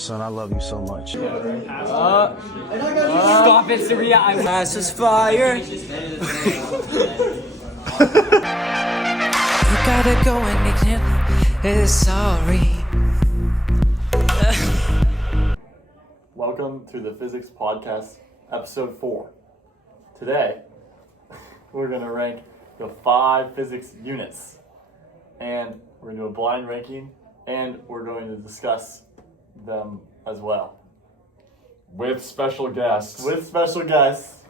Son, I love you so much. Stop it, Saria. Ass is fire. You gotta go and ignite. Sorry. Welcome to the Physics Podcast, Episode 4. Today, we're going to rank the 5 physics units. And we're going to do a blind ranking, and we're going to discuss them as well. With special guests. With special guests,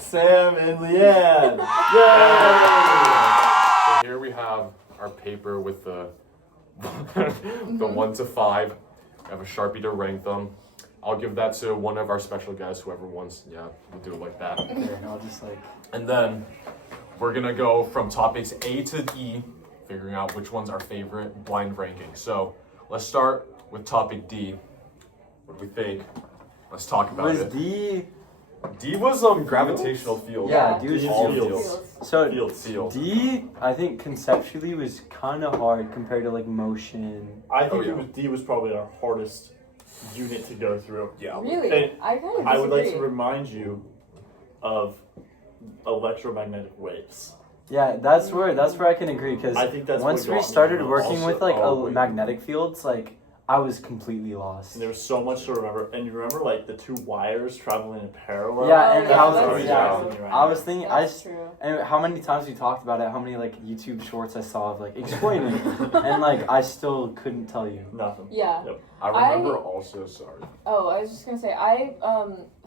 Sam and Leanne. Yay! So here we have our paper with the the 1 to 5. I have a Sharpie to rank them. I'll give that to one of our special guests, whoever wants. Yeah, we'll do it like that. Okay, I'll just And then we're gonna go from topics A to E, figuring out which one's our favorite blind ranking. So let's start with topic D. What do we think? Let's talk about it. D was gravitational field. Yeah, D was all fields. fields. So Field. D, I think conceptually was kind of hard compared to like motion. I think yeah. D was probably our hardest unit to go through. Yeah. Really? And I kind of disagree. I would like to remind you of electromagnetic waves. Yeah, that's where I can agree because I think that's once what we got me started the working most. with like wait. magnetic fields, like I was completely lost. And there was so much to remember. And you remember like the 2 wires traveling in parallel? Yeah, and yeah, I that's was, true. I was thinking, That's true. and how many times we talked about it, how many like YouTube shorts I saw of like explaining it, and like I still couldn't tell you. Nothing. Yeah. Yep. I remember also, sorry. Oh, I was just gonna say I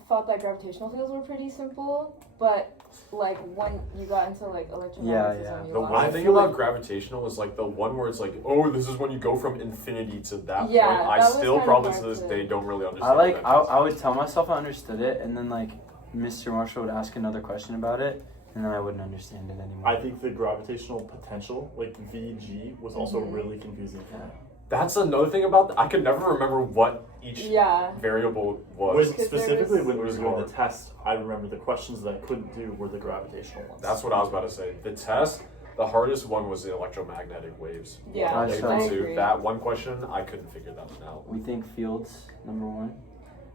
thought that gravitational fields were pretty simple, but like when you got into like electromagnetism, Yeah. you The lost. one thing about gravitational is like the one where it's like, oh, this is when you go from infinity to that Yeah, point. I that was still kinda probably to hard this to- day don't really understand. I like what that means. I would tell myself I understood it, and then like Mr. Marshall would ask another question about it, and then I wouldn't understand it anymore. I think the gravitational potential, like VG, was also really confusing for me. That's another thing about I could never remember what each Yeah. variable was. When, 'Cause there specifically was- when we It were was doing hard. the test, I remember the questions that I couldn't do were the gravitational ones. That's what I was about to say. The test, the hardest one was the electromagnetic waves. Yeah, I They saw- I were too. agree. That one question, I couldn't figure that one out. We think fields number 1.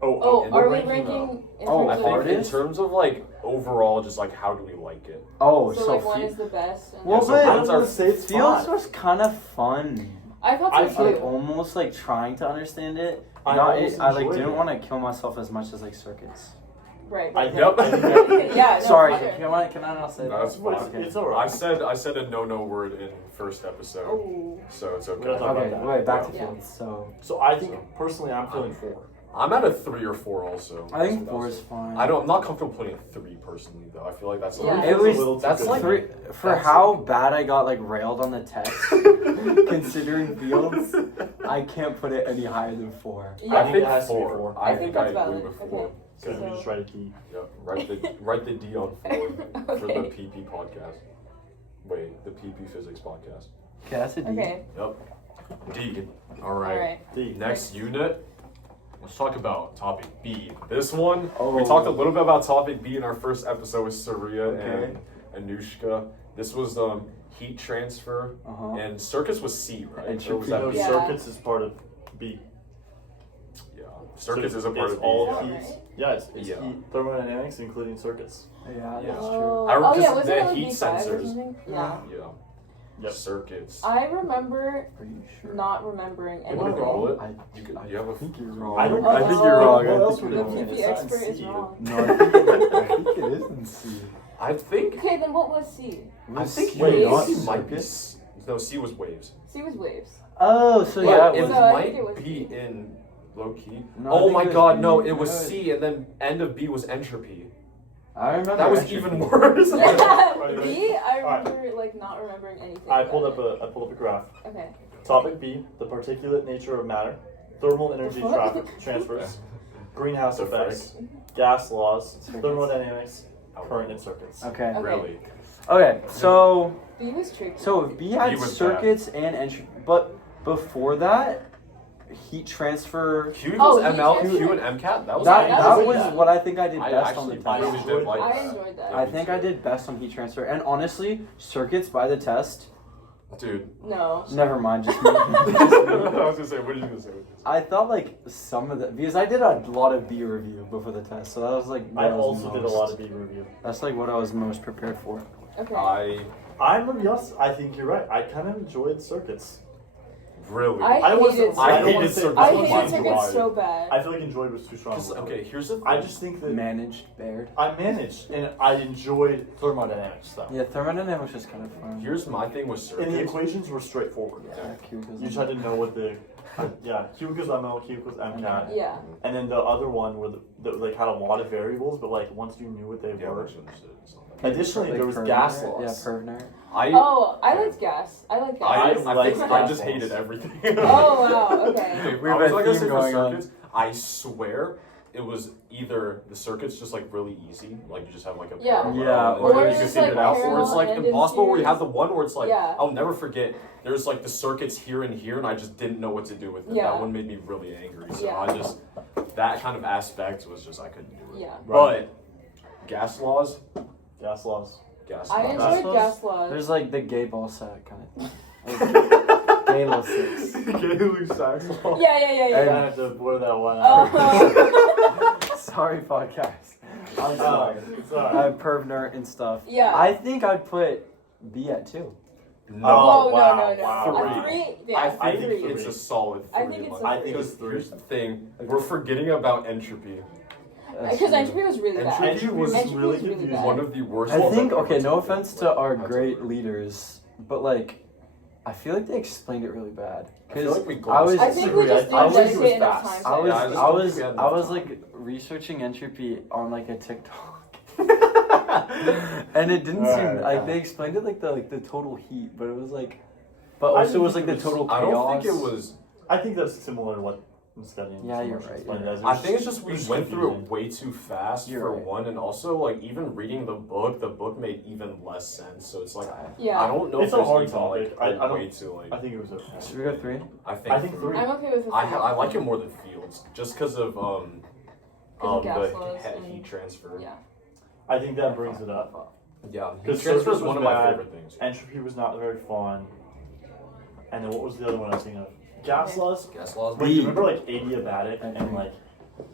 Oh, in are the we ranking, ranking in Oh, I terms think of in hardest? terms of like overall, just like how do we like it? Oh, so so like one fi- is the best? And Well, so but I one's don't our want to say it's fields five. was kind of fun. I thought I so feel Like too. almost like trying to understand it. I Not, almost I like enjoyed didn't it. want to kill myself as much as like circuits. Right. I right, yep. right. I think Yeah. No, Sorry, okay. can I not say No, that? that's fine. it's, Okay. it's alright. I said a no word in first episode, Oh. so it's We're okay. gonna talk Okay, about that. wait, back to Yeah. fields. So So I think personally, I'm feeling 4. I'm at a 3 or 4 also. I think That's 4 what is fine. I'm not comfortable putting a 3 personally though. I feel like that's a Yeah. little. It was a little too that's good like for me. for That's- how bad I got like railed on the test. Considering fields, I can't put it any higher than 4. Yeah. I think think it has to be 4. 4. I think that's I valid. agree with Okay. 4. So we just write a D. Yeah, write the D on 4 for the Okay. PP podcast. Wait, the PP physics podcast. Okay, that's a D. Okay. Yep. D. All All right. right. D. Next unit. Let's talk about topic B. This one, we Oh. talked a little bit about topic B in our first episode with Saria Okay. and Anushka. This was heat transfer, Uh-huh. and circuits was C, right? And Or was that No, B? Yeah. circuits is part of B. Yeah. Circuits So is a part it's of B. all yeah. heat. Right. Yeah, it's Yeah. heat thermodynamics, including circuits. Yeah, Yeah. that's Oh, true. I oh just- yeah, wasn't the it like heat B5 or sensors. something? Yeah. Yeah. Yep. Circuits. I remember Are you sure? not remembering You want to Google anything. it? I, You have a. think you're wrong. I don't. Oh, I think no. you're wrong. What I else think would you're it wrong. The be? PP It's not expert is C. wrong. No, I think it is in C. I think. Okay, then what was C? I think Wait, you not might be. circuits? No, C was waves. C was waves. Oh, so But yeah, it it was. So I think might it was be B. in low key. No, I Oh think my it was god, B. no, it was Good. C, and then end of B was entropy. I remember That was entropy. even worse. B, I Alright. remember like not remembering anything. I about pulled up it. a graph. Okay. Topic B: the particulate nature of matter, thermal energy What? traffic transfers, greenhouse The effects, gas laws, thermodynamics, current in circuits. Okay. Okay. Really? Okay, so B was tricky. B had B was circuits and entropy, but before that, heat transfer. Q Oh, was heat ML, transfer. Q and MCAT? That was That, that that was was good. what I think I did I best on the actually test. really did like I that. enjoyed that. Yeah, I me think too. I did best on heat transfer, and honestly, circuits by the test Dude. No. Never mind, just me. I was gonna say, what are you gonna say? I thought like some of the because I did a lot of B review before the test, so that was like what I was also did a most- lot of B review. That's like what I was most prepared for. Okay. I'm gonna be honest. I think you're right. I kind of enjoyed circuits. Really? I hated I hated hated circuits. I was hated too circuits hard. so bad. I feel like enjoyed was too strong. Okay, here's the thing. I just think that Managed, Baird. I managed and I enjoyed thermodynamics stuff. Yeah, thermodynamics was kind of fun. Here's my thing with And the circuits. equations were straightforward. Yeah, cute. You just had to know what the Q equals ML, Q equals MCAT, Yeah. and then the other one were that like had a lot of variables, but like once you knew what they Yeah, were. which understood. It's not bad. Additionally, Like there was Pervner. gas Yeah, laws. Pervner. Oh, I liked gas. I like gas. I I like think I just gas hated laws. everything. Oh wow. Okay. Okay, We I have was a like I theme said for going on. circuits, I swear it was either the circuit's just like really easy, like you just have like a Yeah. parallel, Yeah, and or then it's you can just, figure like, it out, or parallel it's like and in impossible where you series. have the one where it's like Yeah. I'll never forget. There's like the circuits here and here, and I just didn't know what to do with it. Yeah. That one made me really angry. So Yeah. I just that kind of aspect was just I couldn't do it. Yeah. Right. But gas laws, Gas laws. gas I laws. enjoyed gas laws. There's like the gay ball sack kind of. Like, Halo 6. Gay Sachs law. Yeah, yeah, yeah, I yeah. have to blur that one out. Oh. Sorry, podcast. I'm Oh, sorry. it's alright. Pervner and stuff. Yeah. I think I'd put B at 2. No. Oh, Whoa, wow, no, no, no. wow. A three? Yeah, I I think think it's three. a solid 3. I think it's a I think three. it's 3. Here's the thing, we're forgetting about entropy. Because entropy was really bad. Entropy was Entropy really was really confusing. bad. One of the worst. I ones think, I've ever okay, no taken. offense to our Like, great absolutely. leaders, but like, I feel like they explained it really bad. I feel Because like we I was, I think we just I didn't think it was dedicate enough fast. time I to was, it. Yeah, I just I don't was, think we had I enough was time. like researching entropy on like a TikTok. And it didn't seem Alright, like okay. they explained it like the total heat, but it was like, but I also it didn't was think like it the was- total I chaos. don't think it was. I think that's similar to what I'm studying. Yeah, you're commercial right, explained you're as. It I was think it's just we it was went through it confusing. way too fast You're for right. one, and also like even reading the book made even less sense. So it's like I Yeah. don't know It's if a there's hard even topic. like I don't- way to like. I think it was okay. Should we go 3? I think I think three. I'm okay with a I like it more than Fields just because of of gas the laws and- heat transfer. Yeah. I think that brings it up. Yeah, heat 'Cause transfer surface is one was of my bad. favorite things. Entropy was not very fun. And then what was the other one I was thinking of? Gas laws. Gas laws. Wait, do you remember like adiabatic and like?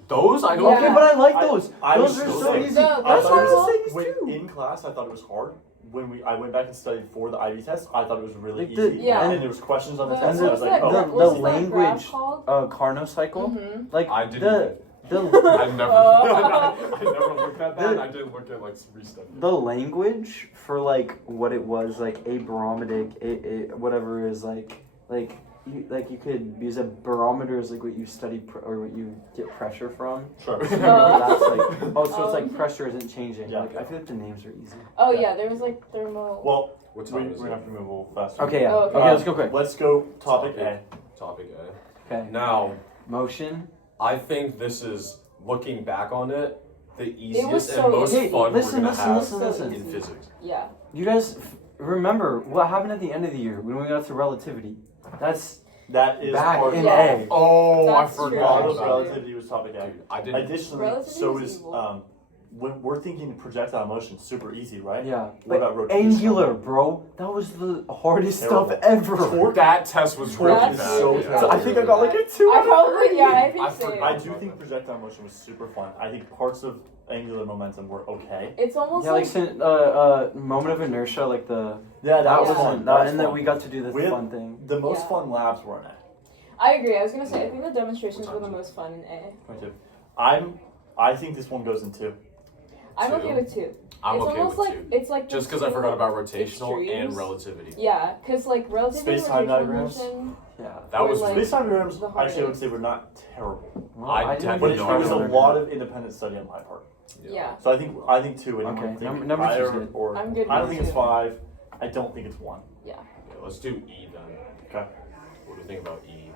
Those I don't. Yeah. Okay, but I like those. I Those was are so so sick. easy. No, I That's thought what I it was was- saying wait, too. in class, I thought it was hard. When I went back and studied for the IB test, I thought it was really Like the- easy. Yeah. And then there was questions on the The- test. and I was what's like, that oh, gra- the what's that language- graph called? Carnot cycle. Mhm. Like I didn't. the I never. Oh. I never looked at that. I didn't look at like restudy. the language for like what it was like a barometric a whatever is like you could use a barometer is like what you study or what you get pressure from. sure. That's like so it's like pressure isn't changing. Yeah. Like I feel like the names are easy. Oh yeah, there was like thermal. Well, What we're time is gonna it? have to move a little faster. Okay, yeah. Oh, okay. Okay, let's go quick. Let's go topic A. Topic A. Okay. Now, Motion. I think this is looking back on it, the was easiest so and most easy. fun Listen, we're gonna listen, have listen, listen. in physics. Yeah. You guys remember what happened at the end of the year when we got to relativity? That's That is back part in Yeah. A. Oh, That's I true. All forgot of about it. relativity was topic A. Dude, I didn't. Additionally, Relativity so is is evil. when we're thinking projectile motion, super easy, right? Yeah. What But about rotation? angular, bro. That was the hardest Terrible. stuff ever. Torque? That test was really That's bad. so yeah. terrible. I think I got like a 2. I probably yeah, I think I so. forgot. I do think projectile motion was super fun. I think parts of angular momentum were okay. It's almost Yeah, like moment of inertia, like the Yeah, that was was fun. fun. That was And then fun. we got to do this We had- fun thing. The most Yeah. fun labs were in A. I agree. I was gonna say I think the demonstrations were the most fun in A. 22. I think this one goes in 2. I'm Two. okay with 2. I'm It's okay almost with like two. it's like Just the because I two forgot about rotational and extremes. relativity. Yeah, because like relativity and Space-time rotational diagrams. motion. Yeah. That was Or, like, Space-time diagrams, the actually, I would hardest. say were not terrible. Well, I didn't didn't But even it know try was to a learn lot that. of independent study on my part. Yeah. So I think 2. Anyone Okay, think number two's higher good. or I'm good I don't with think it's 2. 5. I don't think it's 1. Okay, let's do E then. Okay. What do you think about E?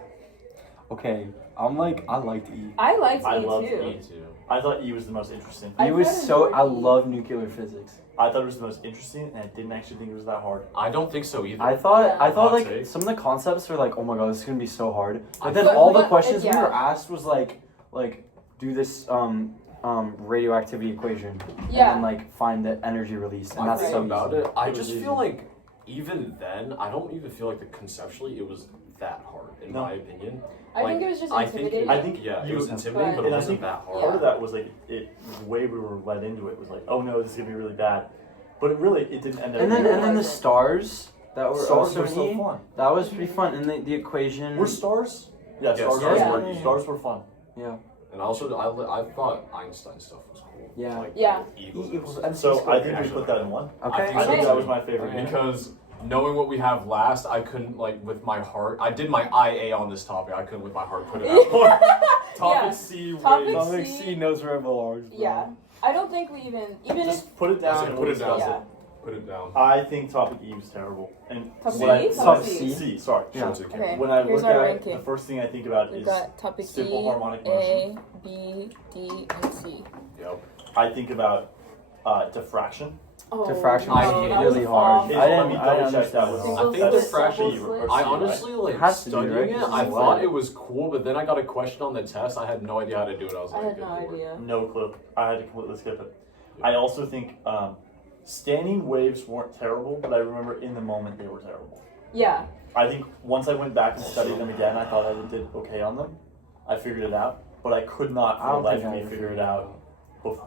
Okay, I liked E. I liked I E loved too. E too. I thought E was the most interesting. I E was kinda so enjoyed I E. love nuclear physics. I thought it was the most interesting, and I didn't actually think it was that hard. I don't think so either. I thought Yeah. like Hot take. some of the concepts were like, oh my god, this is gonna be so hard. But I then thought- all the but- questions we yeah. were asked was like do this radioactivity equation Yeah. and then like find the energy release and I that's think so about easy. it. I It was just easy. feel like even then, I don't even feel like conceptually it was that hard, in No. my opinion. I Like, think it was just I think intimidating. I think yeah, it you- was intimidating, but it and I wasn't think that hard. part of that was like the way we were led into it was like, oh no, this is gonna be really bad, but it didn't end up. And then being and then the bad. stars that were Stars also were so neat. fun. That was pretty fun. And the equation. Were stars? Yeah, Yeah, stars. stars were- were, stars were fun. Yeah. And also, I thought Einstein stuff was cool. Yeah. Like, Yeah. E equals And so I think we put that in one. I Okay. think I so think too. that was my favorite. Okay. Because knowing what we have last, I couldn't like with my heart. I did my IA on this topic. I couldn't with my heart put it out. Topic Yeah. C. Topic waves. Topic C knows where it belongs. Yeah. I don't think we even if Just put it down Just and put we'll it down. discuss yeah. it. Put it down. I think topic E was terrible. And Top when C? I, Top C. C. Sorry. Yeah. Show it to the camera. Okay. When I Here's look our at ranking. it, the first thing I think about We've is got topic simple E, harmonic A, motion. B, D, and C. Yep. I think about diffraction. Oh, Diffraction was no, that really was hard. Is- I let me didn't double check that understand was. at all. I think that's diffraction- C or I C, honestly like Has to be, studying right? it. 'Cause I it's thought wet. it was cool, but then I got a question on the test. I had no idea how to do it. I was I like, had good no lord. idea. No clue. I had to completely skip it. I also think standing waves weren't terrible, but I remember in the moment they were terrible. Yeah. I think once I went back and studied them again, I thought I did okay on them. I figured it out, but I could not I for the don't life think of I me ever figure it figured it out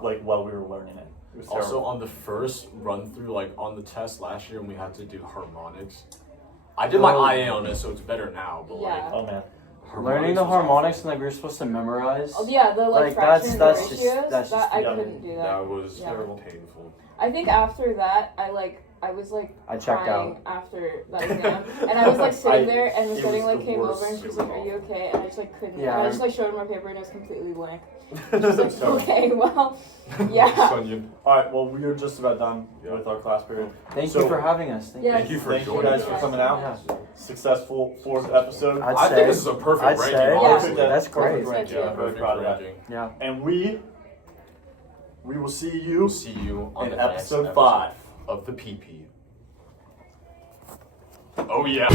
like while we were learning it. It was Also, terrible. on the first run through, like on the test last year, when we had to do harmonics, I did my Oh. IA on it, so it's better now. But Yeah. Oh man. like Learning the was harmonics and like we were supposed to memorize. Oh yeah, the Like, fraction and that's the just- ratios. that's that just I yeah. couldn't do that. That was Yeah. painful. I think after that, I was like I checked crying after that exam, and I was like sitting there, and Miss it Redding was like the came worst. over, and she was like, "Are you okay?" And I just like couldn't. Yeah, and I I'm- just like showed her my paper, and it was completely blank. Terrible. Like, okay, well, yeah. Sonia, All right. Well, we are just about done Yeah. with our class period. Thank So- you for having us. Thank Yeah. thank you for Thank you joining guys us. for coming out. Yeah. Successful 4th episode. I'd I say- think this is a perfect I'd ranking. say- honestly. Yeah. That's great. Perfect ranking. Yeah, I'm very perfect proud of that. ranking. Yeah. And we will see you We'll see you on in the next episode 5. of the PP. Oh yeah.